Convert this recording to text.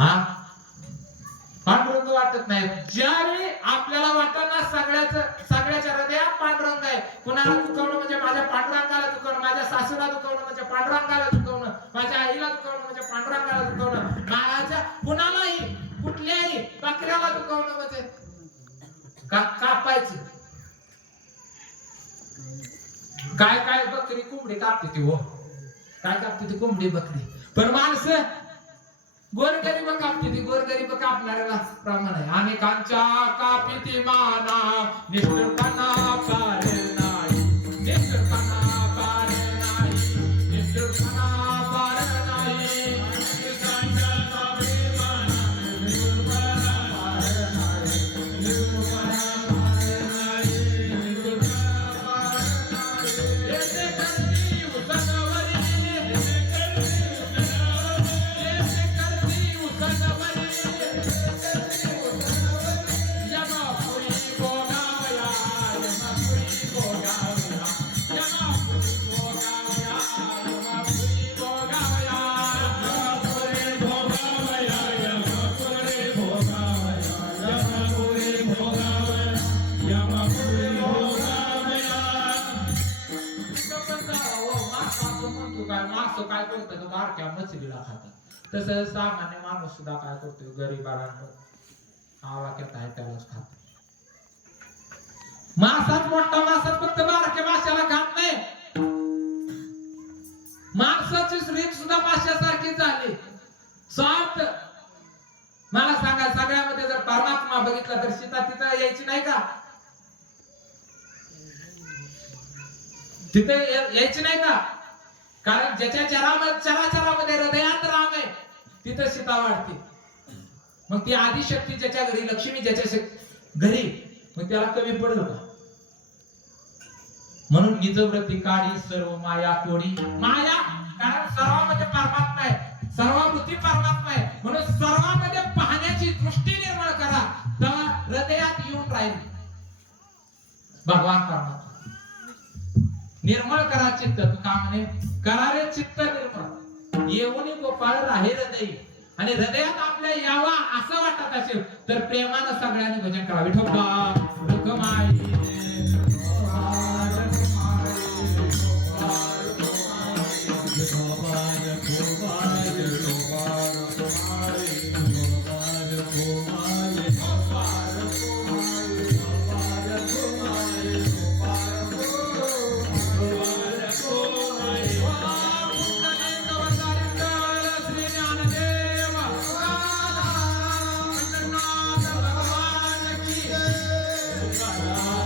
हा? पांडुरंग वाटत नाही. ज्यावेळी आपल्याला वाटताना सगळ्याच सगळ्याच्या हृदयात पांडुरंग आहे. कुणाला दुखवणं म्हणजे माझ्या पांडुरंगाला दुखवणं माझ्या सासूला दुखवणं म्हणजे पांडुरंगाला दुखवणं माझ्या आईला दुखवणं म्हणजे पांडुरंगाला दुखवणं माझ्या कुणालाही कुठल्याही बकऱ्याला दुखवणं म्हणजे का कापायचं. काय काय बकरी कोंबडी कापते ती हो. काय कापते ती कोंबडी बकरी. पण माणसं गोरगरीब कापते ती गोरगरीब कापणाऱ्याला प्रमाण आहे. आम्ही कांच्या कापिती माना निष्ठुरपणा करतात बारक्या मछलीला खातात तसं सामान्य माणूस सुद्धा काय करतो गरीबाला आवाक्यात आहे त्यालाच खात. मासात मोठा मासात फक्त बारक्या माशाला खात नाही. माणसाची रीत सुद्धा माशासारखी झाली. स्वार्थ. मला सांगा सगळ्यामध्ये जर परमात्मा बघितला तर सीता तिथं यायची नाही का? तिथे यायची नाही का? कारण ज्याच्या चरामध्ये चराचरामध्ये हृदयात राम आहे तिथं सीता वाढते. मग ती आदिशक्ती ज्याच्या घरी लक्ष्मी ज्याच्या घरी मग त्याला कमी पडलं का? म्हणून निजव्रती काढी सर्व माया तोडी माया कारण सर्वांमध्ये परमात्मा आहे. सर्वाभूती परमात्मा आहे. म्हणून सर्वांमध्ये पाहण्याची दृष्टी निर्माण करा. तर हृदयात येऊन राहील. भगवान परमात्मा. निर्मळ करा चित्त तू का म्हणे करा रे चित्त निर्मळ येऊन गोपाळ राहे हृदय आणि हृदयात आपल्या यावा असं वाटत असेल तर प्रेमानं सगळ्यांनी भजन करा विठोबा Oh. Sara.